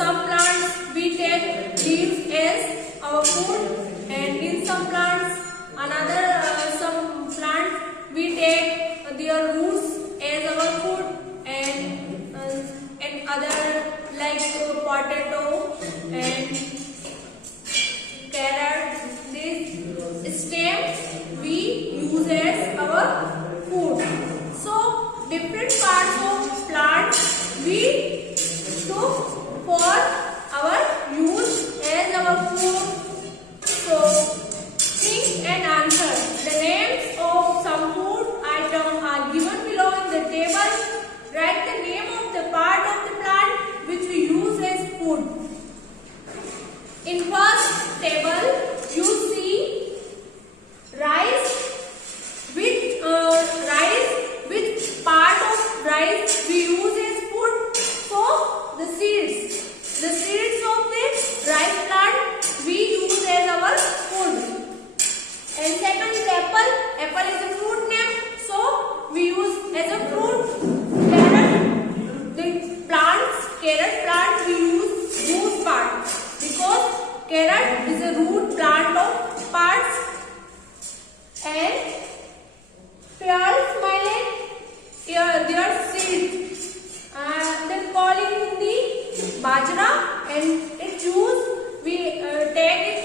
some plants we take leaves as our food, and in some plants, some plants we take their roots as our food, and other like potato and carrot. This stem we use as our food. So different parts of plants we took for our use as our food. So think and answer. The names of some food items are given below in the table. Write the name of the part of the plant which we use as food. In first table, you see rice. Which part of rice we use as food? So the seeds. The seeds of the rice plant we use as our food. And second is apple. Apple is a fruit name, so we use as a fruit. Carrot. The carrot plant we use root part, because carrot is a root plant of parts. And pears, they are seeds. They call it Hindi bajra, and its use we take it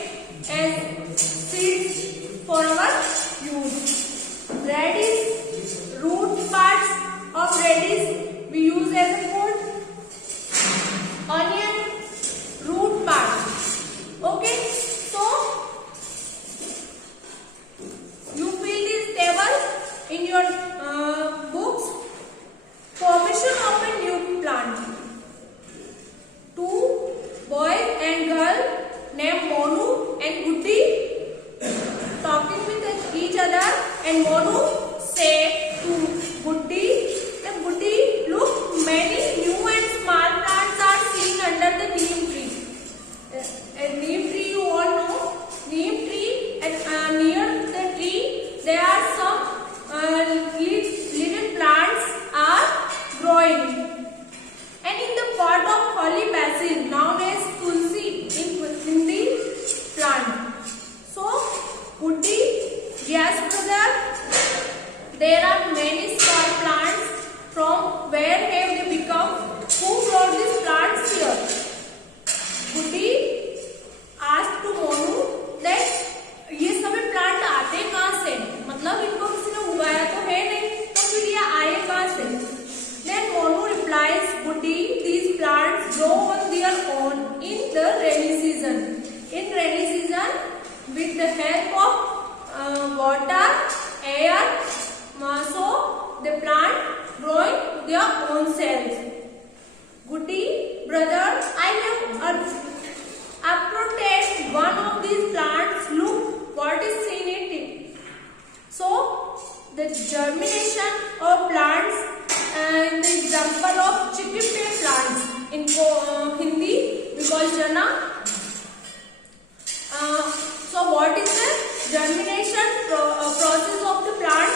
as seeds for our use. Radish, root parts of radish we use as a food. Onion, root part. Okay, so you fill this table in your books. Formation of a new plant. Two boys and girl named Monu and Guddi talking with each other, and Monu say to Guddi that Guddi, look, many new and small plants are seen under the neem tree. A neem tree, you all know, neem tree, and near the tree there are some little plants are growing. And in the pot of holy basil, known as tulsi in the plant. So, Guddi, yes brother, there are many small plants. From where have they become? Who brought these plants here? Guddi asked to Monu that ये सभी plant आते कहाँ से? मतलब इनको किसी ने उगाया तो है नहीं, तो फिर ये आए कहाँ से? Then Monu replies, Guddi, these plants grow on their own in the rainy season. In rainy season, with the help of water, air, so the plant growing their own cells. Guddi, brother, I have uprooted one of these plants. Look what is seen in it. So the germination of plants, and the example of chickpea plants in Hindi we call chana. So what is the germination process of the plant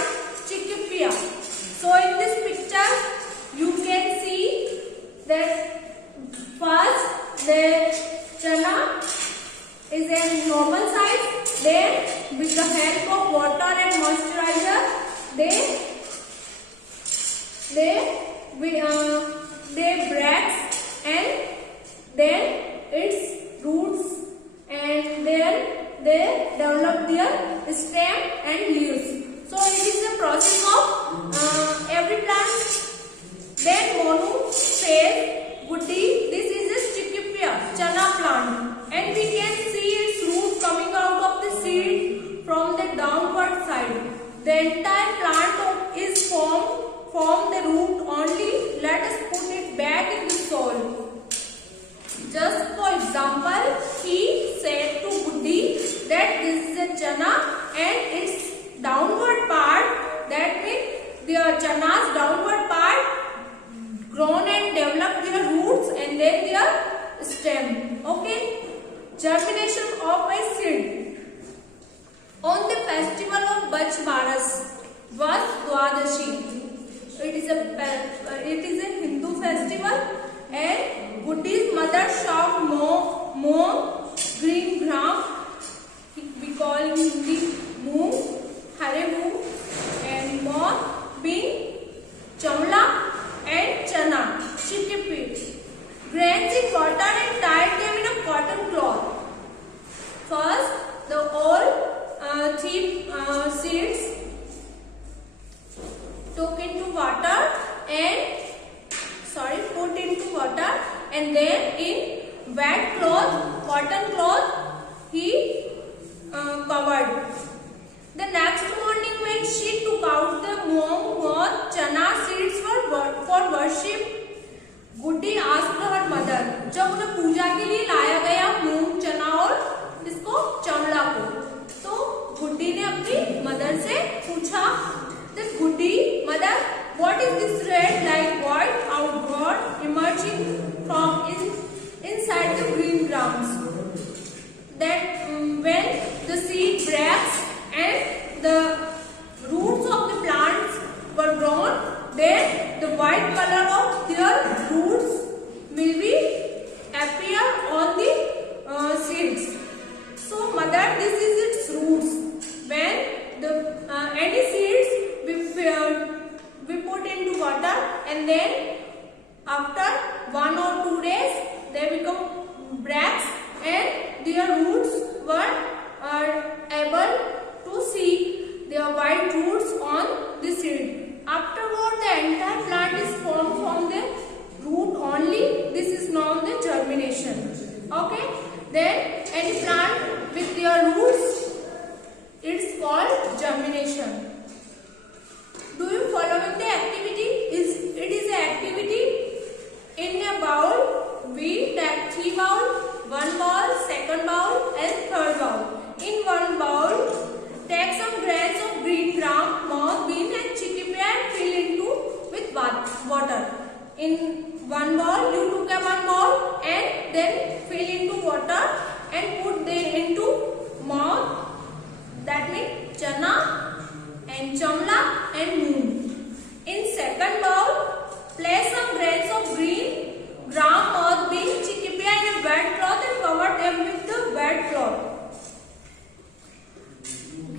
chickpea? So in this picture you can see that first the chana is a normal size. Then with the help of water and moisturizer, they breaks, and then its roots, and then they develop their stem and leaves. So it is the process of every plant. Then Monu says, Guddi, this is a chickpea, chana plant, and we can see its root coming out of the seed from the downward side. The entire plant is from the root only. Let us put it back in the soil. Just for example, he said to Guddi that this is a chana, and its downward part, that means the chana's downward part grown and developed their roots and then their stem. Okay, germination of a seed. On the festival of Bach Baras, was Dwadashi. It is a Hindu festival, and Goody's mother shout mom, green gram, we call in Hindi moong, hare moong, and mom being chamla and chana, chickpea. Grains in water and tied them in a cotton cloth. First, the all three seeds took into water and put into water, and then in wet cloth, cotton cloth, he covered. The next morning when she took out the moong, moth, chana seeds for worship, Guddi asked her mother, जब उन्हें पूजा के लिए लाया गया मूंग, चना और इसको चमड़ा को, तो गुड्डी ने अपनी मदर से पूछा, that Guddi mother, what is this red like white outward emerging from inside the green grounds? That when the seed breaks and the roots of the plants were grown, then the white color of their roots will be appear on the seeds. So mother, this is its roots. When the any seeds we put into water, and then after 1 or 2 days they become bracts and their roots were able to see their white roots on the seed. Afterward, the entire plant is formed from the root only. This is known the germination. Okay. Then any plant with their roots, it's called germination. Do you follow the activity? It is an activity in a bowl. We take 3 bowls, 1 bowl, 2nd bowl, and 3rd bowl. In 1 bowl, take some grains of green gram, moth, bean, and chickpea and fill into with water. In 1 bowl, you took a 1 bowl and then fill into water and put them into moth. That means chana and chamla and moong. In 2nd bowl, place some grains of green gram, moth, bean, chickpea in a wet cloth and cover them with the wet cloth.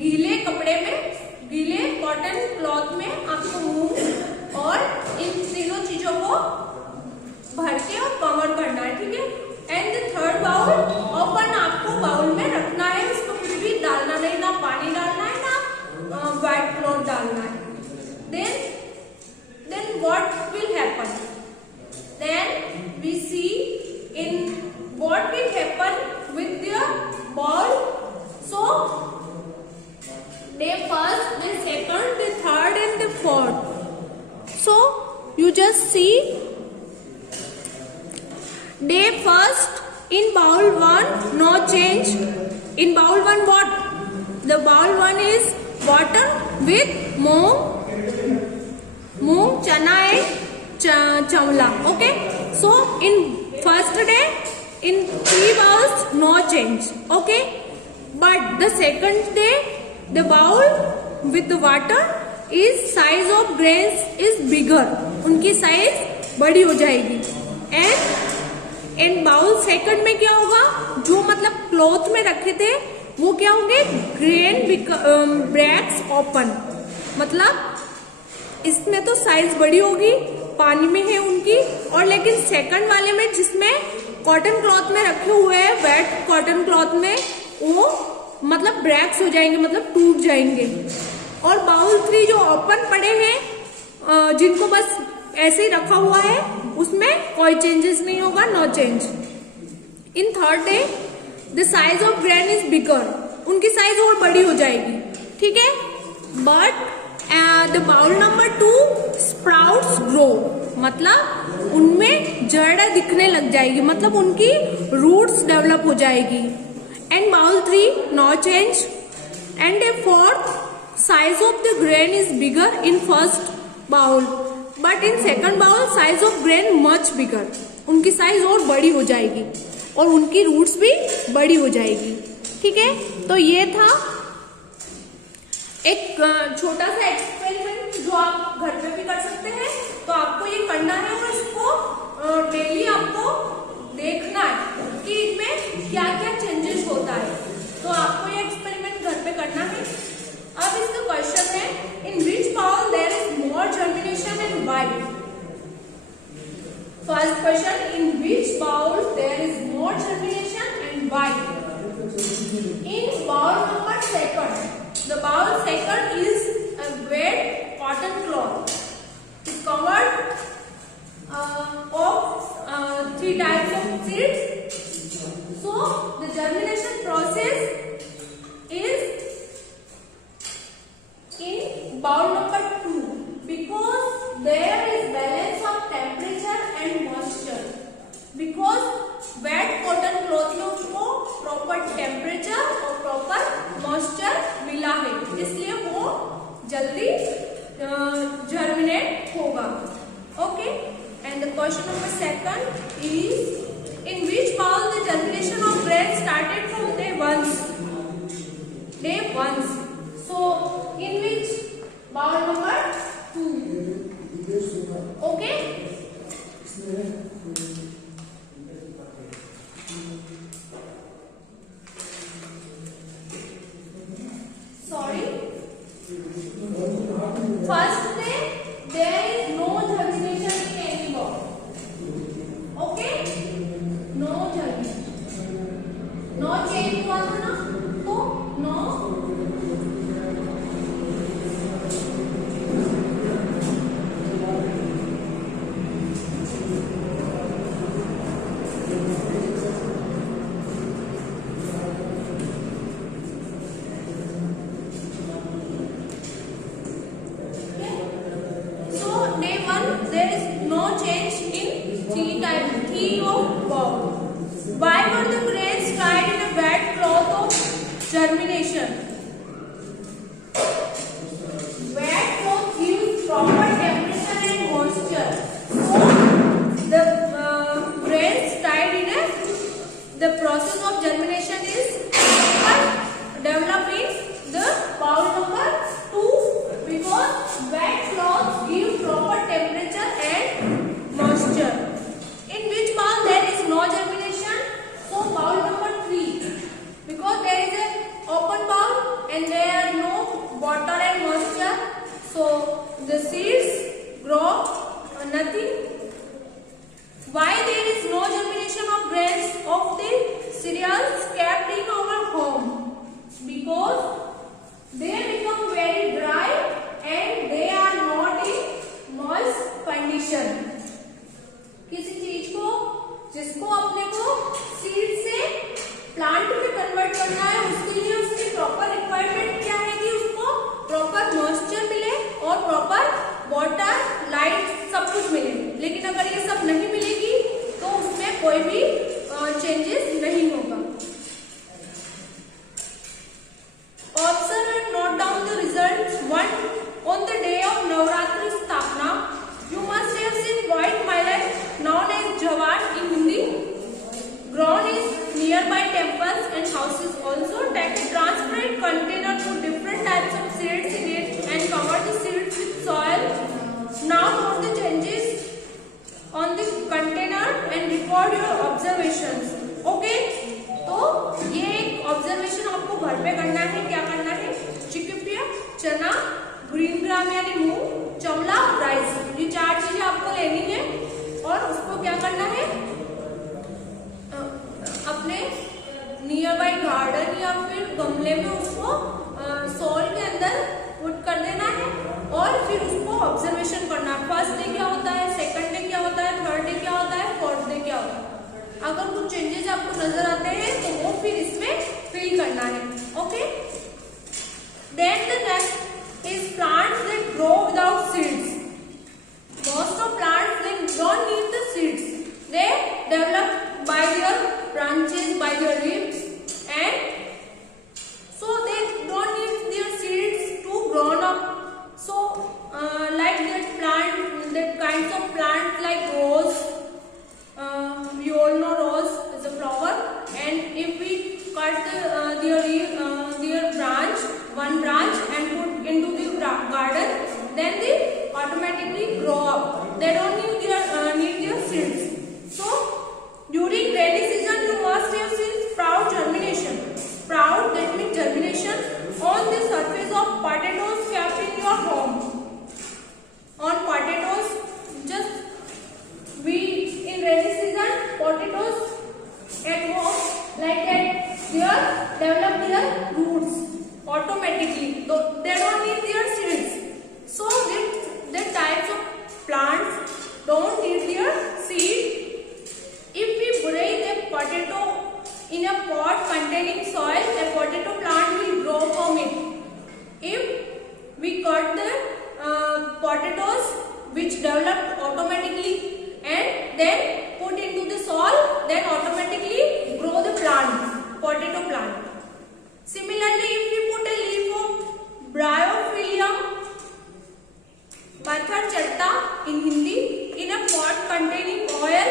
गीले कपड़े में, गीले cotton cloth में आपको मूंग और इन तीनों चीजों को भर के और कवर करना है, ठीक है। And the 3rd bowl open आपको बाउल में रखना है, उसको कुछ भी डालना नहीं, ना पानी डालना है ना व्हाइट क्लॉथ डालना है। Then what will happen? Then we see in what will happen with the bowl. So day 1st, day 2nd, day 3rd and the 4th. So you just see day 1st in bowl 1 no change. In bowl 1 what? The bowl 1 is water with moong, chana and chamla. Okay. So in first day in 3 bowls no change. Okay. But the second day the bowl with the water is size of grains is bigger. उनकी size बड़ी हो जाएगी. And bowl second में क्या होगा? जो मतलब cloth में रखे थे वो क्या होंगे? Grain Bragg's open. मतलब इसमें तो साइज बड़ी होगी, पानी में है उनकी, और लेकिन सेकंड वाले में जिसमें कॉटन क्लॉथ में रखे हुए हैं, वेट कॉटन क्लॉथ में, वो मतलब ब्रैक्स हो जाएंगे, मतलब टूट जाएंगे. और बाउल 3 जो ओपन पड़े हैं, जिनको बस ऐसे ही रखा हुआ है, उसमें कोई चेंजेस नहीं होगा, no change. In 3rd day the size of grain is bigger. उनकी साइज और बड़ी हो जाएगी, ठीक है. But the bowl number 2 sprouts grow. मतलब उनमें जड़ दिखने लग जाएगी, मतलब उनकी रूट्स डेवलप हो जाएगी. And bowl 3 no change. And a 4th size of the grain is bigger in first bowl, but in second bowl size of grain much bigger. उनकी साइज और बड़ी हो जाएगी और उनकी रूट्स भी बड़ी हो जाएगी, ठीक है. तो ये था एक छोटा सा एक्सपेरिमेंट जो आप घर पे भी कर सकते हैं. तो आपको ये करना है और इसको डेली आपको देखना है कि इनमें क्या क्या चेंजेस होता है। तो आपको ये एक्सपेरिमेंट घर पे करना है। अब इसका क्वेश्चन है, in which bowl there is more germination and why. First question, in which bowl there is more germination and why. In bowl number second, the bowl second is a wet cotton cloth. It's covered of 3 types of seeds. So the germination process is in bowl number 2 because there is balance of temperature and moisture. Because wet cotton cloth में उसको proper temperature और proper moisture मिला है, इसलिए वो जल्दी germinate होगा। Okay, and the question number second is, in which bowl the germination of grain started from day 1। So in which bowl number 2। Okay, sorry, first day there is no germination in any bowl. Okay, no germination, no change हुआ था ना, तो no there is no change in three of bowl. Why were the grains tied in a wet cloth of germination? Wet cloth gives proper temperature and moisture. So the grains tied in the process of germination is developed in the bowl number 2 because wet cloths give proper temperature and moisture. In which bowl there is no germination? So bowl number 3 because there is an open bowl and there are no water and moisture, so the seeds grow nothing. Why there is no germination of grains of the cereals kept in our home? Because they become very dry and they are not in moist condition. किसी चीज को जिसको अपने को seed से plant में convert करना है, उसके लिए उसकी प्रॉपर रिक्वायरमेंट क्या है कि उसको प्रॉपर मॉइस्चर मिले और प्रॉपर वाटर, लाइट सब कुछ मिले। लेकिन अगर ये सब नहीं मिलेगी तो उसमें कोई भी चेंजेस नहीं होगा। Observe and note down the results. 1. On the day of Navratri Sthapna, you must have seen white millet known as jawar in Hindi. Grown is nearby temples and houses. Also, take a transparent container, put different types of seeds in it and cover the seeds with soil. Now note the changes on the container and record your observations. Okay? तो ये एक observation आपको घर पे करना है। क्या करना है? चिकपिया, चना, ग्रीन ग्राम यानी मूंग, चवला और राइस, ये 4 चीजें आपको लेनी है और उसको क्या करना है, अपने नियर बाई गार्डन या फिर गमले में उसको सॉइल के अंदर पुट कर देना है और फिर उसको ऑब्जर्वेशन करना है। फर्स्ट डे क्या होता है, सेकंड डे क्या होता है, थर्ड डे क्या होता है, फोर्थ डे क्या होता है। अगर कुछ चेंजेस आपको नजर आते हैं तो वो फिर इसमें फिल करना है। Okay, then the next is plants that grow without seeds. Most of plants they don't need the seeds, they develop by their branches, by their leaves and so they don't need their seeds to grown up. So like that kinds of plants like rose, we all know rose is a flower, and if we cut their branch, one branch, and put into the garden, then they automatically grow up. They don't need their seeds. So during like that they develop their roots automatically. They don't need their seeds. So the types of plants don't need their seed. If we bury the potato in a pot containing soil, a potato plant will grow from it. If we cut the potatoes which developed automatically and then put into the soil, then automatically grow the plant, potato plant. Similarly, if we put a leaf of Bryophyllum Matharchatta in Hindi in a pot containing oil,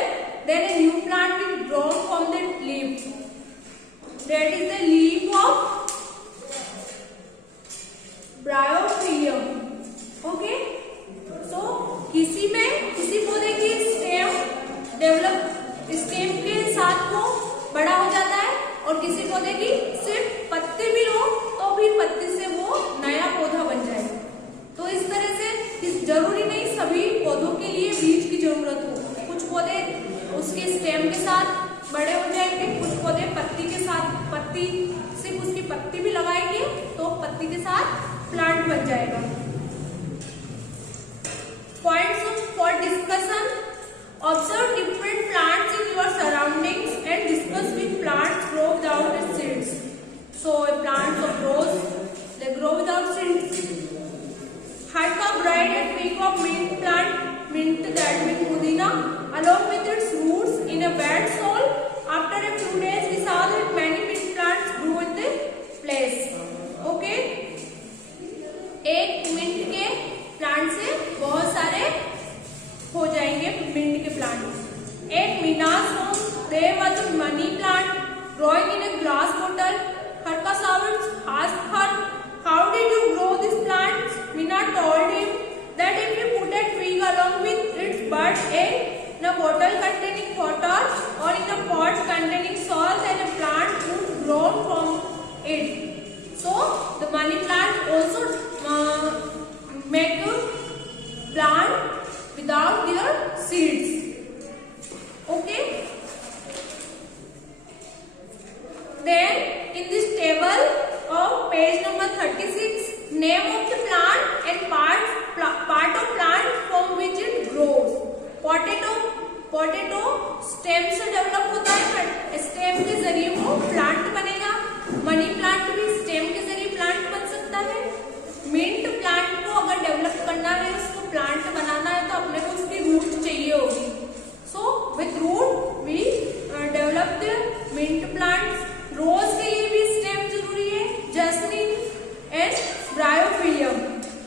then a new plant will grow from the leaf. That is the leaf of Bryophyllum. Okay? So किसी पौधे की stem के साथ वो बड़ा हो जाता है और किसी पौधे की सिर्फ पत्ते भी हो तो भी पत्ते से वो नया पौधा बन जाएगा। तो इस तरह से जरूरी नहीं सभी पौधों के लिए बीज की जरूरत हो। कुछ पौधे उसके स्टेम के साथ बड़े हो जाएंगे, कुछ पौधे पत्ती के साथ सिर्फ उसकी पत्ती भी लगाएंगे तो पत्ती के साथ प्लांट बन जाएगा। Points for discussion: observe different plants in your surroundings and discuss which plants grow without seeds. So plants of rose, they grow without seeds. Harka bright a twig of mint plant, mint that means pudina, along with its roots in a bed soil. After a few days we saw that many mint plants grew in the place. Okay, एक mint के plant से बहुत सारे हो जाएंगे mint के plant. एक मीनास home, there was a money plant growing in a glass bottle. Harka Savage asked her, "How did you grow this plant?" Meena told him that if you put a twig along with its bud in a bottle containing water or in a pot containing soil, then a plant would grow from it. So the money plant also make a plant without their seeds. Okay. Then in this table of page number 36, name of the plant and part of plant from which it grows. Potato stem से develop होता है, stem के जरिए वो plant बनेगा। Money plant भी stem के जरिए प्लांट बन सकता है। मिंट प्लांट को अगर डेवलप करना है, उसको प्लांट बनाना है तो अपने को उसकी रूट चाहिए होगी। So with root we develop the mint plants. Rose के लिए भी स्टेम जरूरी है, jasmine and bryophyllum.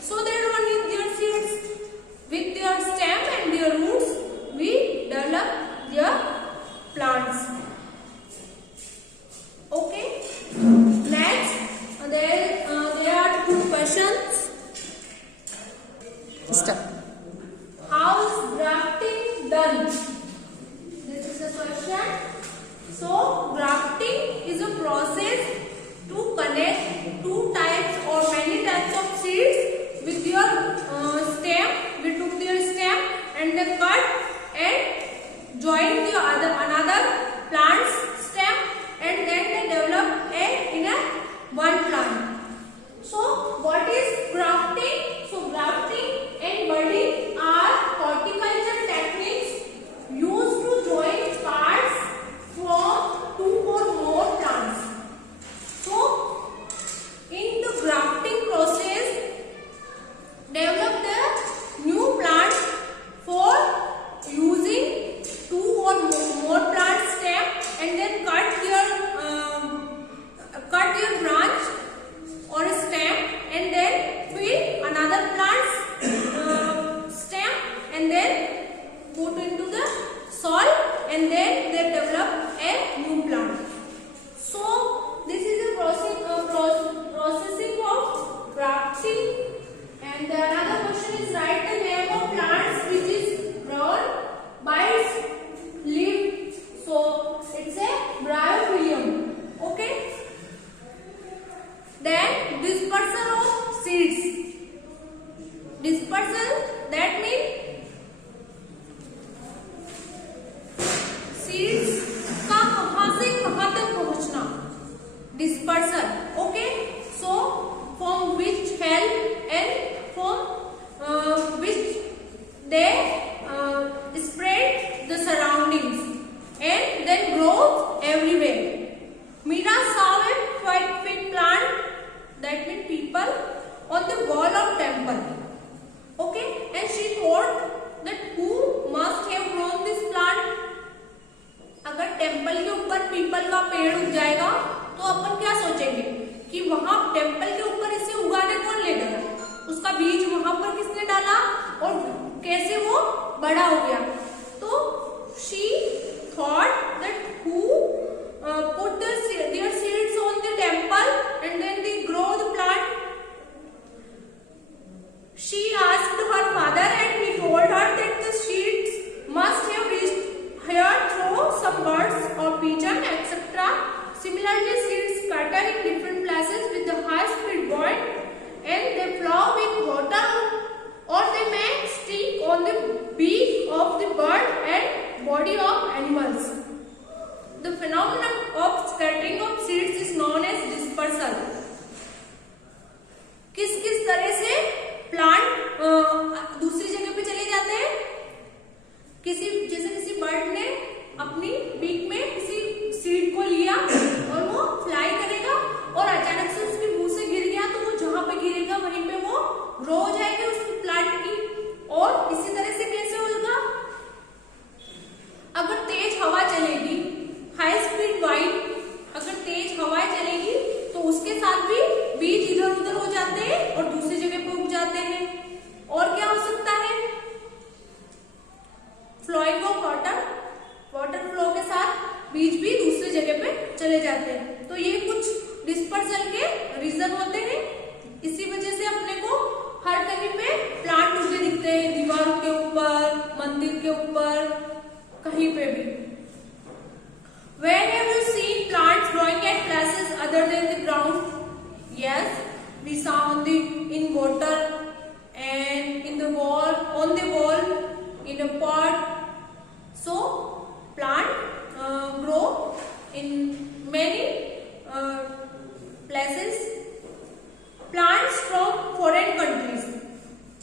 So they don't need their seeds, with their stem and their roots we develop their plants. पीपल का पेड़ उग जाएगा तो अपन क्या सोचेंगे कि वहां टेम्पल के ऊपर इसे उगाने कौन ले गया, उसका बीज वहां पर किसने डाला और कैसे वो बड़ा हो गया। तो she thought that who put their seeds on the temple and then they grow the plant. She asked her father and he told her that the seeds must have reached here through some birds or pigeon etc. Similarly, seeds scatter in different places with the high speed wind and they flow with water or they may stick on the beak of the bird and body of animals. The phenomenon of scattering of seeds is known as dispersal. किस किस तरह से plant दूसरी जगह पे चले जाते हैं, किसी बर्ड ने अपनी बीक में किसी सीड को लिया और वो फ्लाई करेगा और अचानक से उसके मुंह से गिर गया तो वो जहां पे गिरेगा वहीं पे वो ग्रो हो जाएगी उसकी प्लांट की। और इसी तरह से कैसे होगा, अगर तेज हवा चलेगी, हाई स्पीड वाइंड, अगर तेज हवाएं चलेगी तो उसके साथ भी बीज इधर उधर हो जाते हैं और दूसरी जगह पे उग जाते हैं। और क्या हो सकता है, फ्लोइंग ऑफ वाटर फ्लो के साथ बीज भी दूसरी जगह पे चले जाते हैं। तो ये कुछ डिस्पर्सल के रीजन होते हैं। इसी वजह से अपने को हर कहीं पे प्लांट उगे दिखते हैं, दीवारों के ऊपर, मंदिर के ऊपर, कहीं पे भी। Where have you seen plants growing at places other than the ground? Yes, we saw in water and in the wall, on the wall, in a pot. So plant grow in many places. Plants from foreign countries.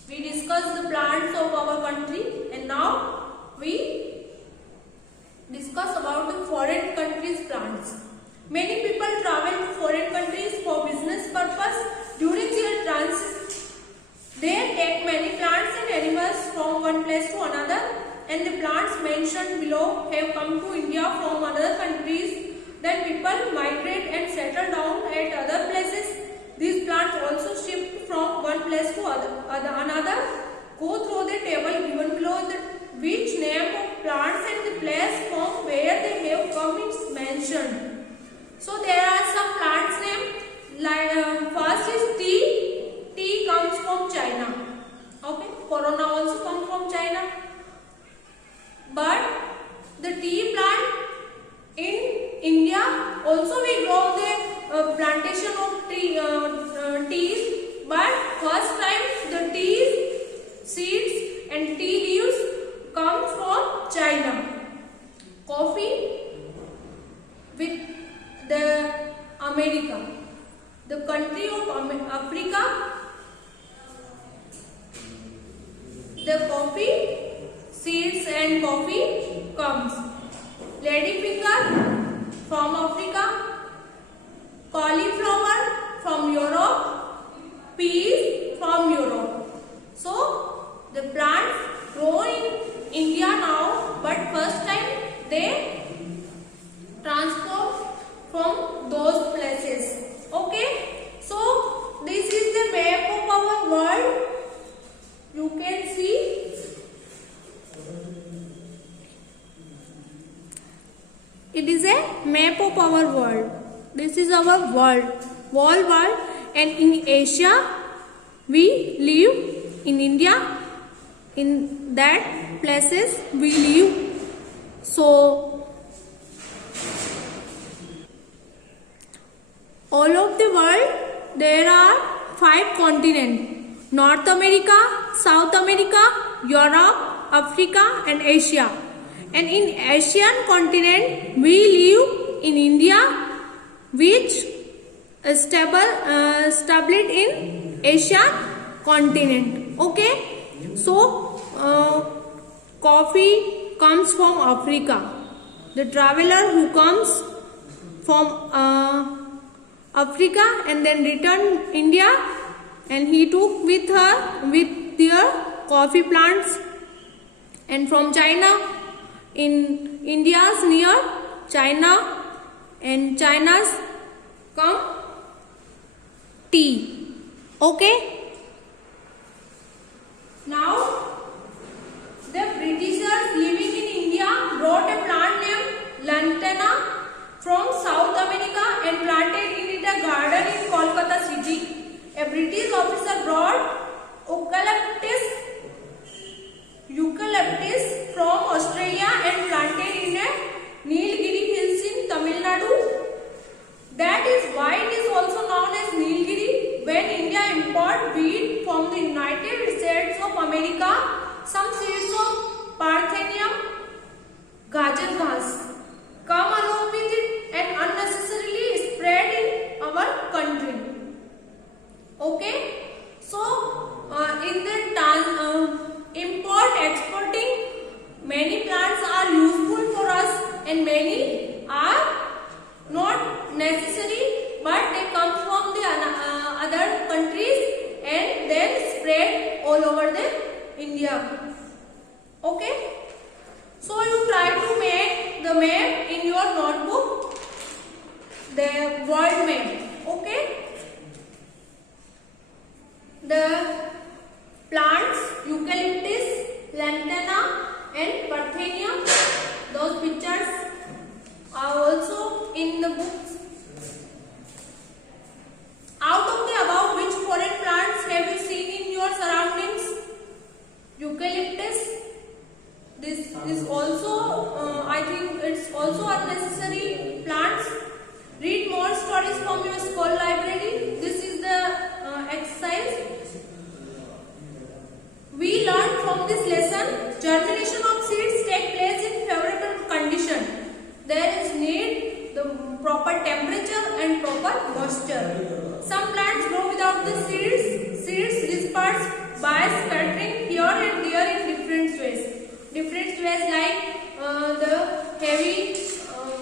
We discussed the plants of our country and now we discuss about the foreign countries plants. Many people travel to foreign countries for business purpose. During their transit, they take many plants and animals from one place to another. And the plants mentioned below have come to India from other countries. Then people migrate and settle down at other places. These plants also shift from one place to another. Go through the table given below which name of plants and the place from where they have come is mentioned. So there are some plants name. Like first is tea. Tea comes from China. Okay, corona also comes from China. But the tea plant in India also we grow the plantation of teas. But first time the teas, seeds and tea leaves comes from China. Coffee with the America, the country of Africa. The coffee seeds and coffee comes. Ladyfinger from Africa, cauliflower from Europe, peas from Europe. So the plants grow in India now, but first time they transport from those places. Okay, so this is the map of our world. You can see it is a map of our world. This is our whole world, and in Asia we live, in India in that places we live. So all of the world there are 5 continents: North America, South America, Europe, Africa and Asia. And in Asian continent we live in India, which is established in Asian continent. Okay, so coffee comes from Africa. The traveler who comes from Africa and then returned India, and he took with their coffee plants. And from China, in India's near China, and China's come tea. Okay. Now, the Britishers living in India brought a plant named lantana from South America and planted it in a garden in Kolkata city. A British officer brought eucalyptus from Australia and planted in a Nilgiri hills in Tamil Nadu. That is why it is also known as Nilgiri. When India import wheat from the United States of America, some seeds of Parthenium gajar घास come along with it and unnecessarily spread in our country. Okay, so in the import exporting, many plants are useful for us and many are not necessary, but they come from the other countries and then spread all over the India. Okay, so you try to make the map in your notebook, the world map. Okay, the plants eucalyptus, lantana and parthenium, those pictures are also in the books. Out of the above, which foreign plants have you seen in your surroundings? Eucalyptus. This is also, I think it's also unnecessary plants. Read more stories from your school library. This is the exercise. We learned from this lesson, germination of seeds take place in favorable condition. There is need the proper temperature and proper moisture. Some plants grow without the seeds. Seeds disperse by scattering here and there in different ways. Different ways like the heavy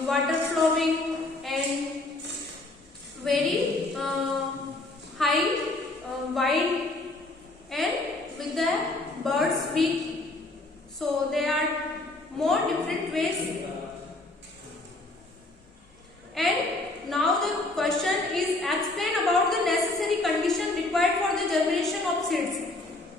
water flowing and very high, wide and with the bird's beak. So there are more different ways. And now the question is, explain about the necessary condition required for the germination of seeds.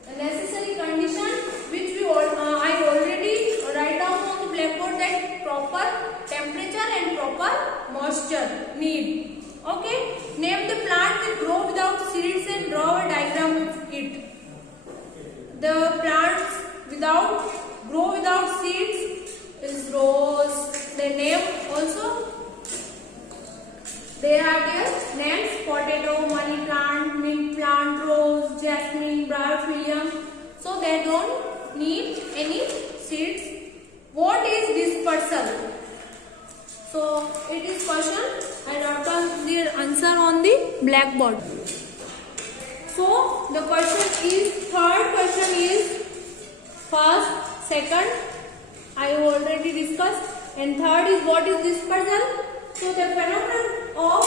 The necessary condition which I already write down on the blackboard, that proper temperature and proper moisture need. Okay. Name the plant will grow without seeds and draw a diagram of it. The plants grow without seeds is rose. The name also, they have their names: potato, money plant, mint plant, rose, jasmine, bryophyllum. So they don't need any seeds. What is dispersal? So it is question. I wrote down the answer on the blackboard. So the question is, third question is, first, second, I already discussed, and third is, what is dispersal? So the phenomenon of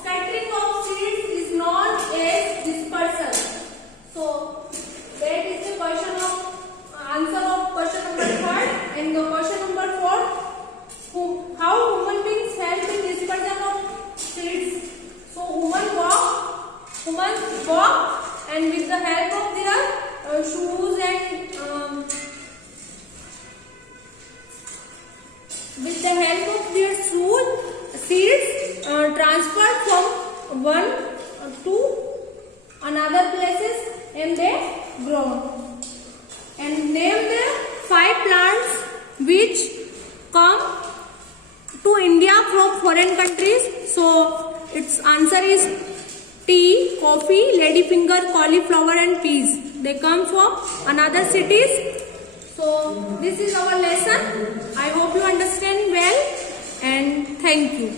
scattering of seeds is known as dispersal. So that is the question of answer of question number 3, and the question number 4. How human beings help in dispersal of seeds? So humans walk, and with the help of their shoes and with the help of their seeds transferred from one to another places, and they grow. And name the 5 plants which come to India from foreign countries. So its answer is tea, coffee, ladyfinger, cauliflower and peas. They come from another cities. So this is our lesson. I hope you understand well, and thank you.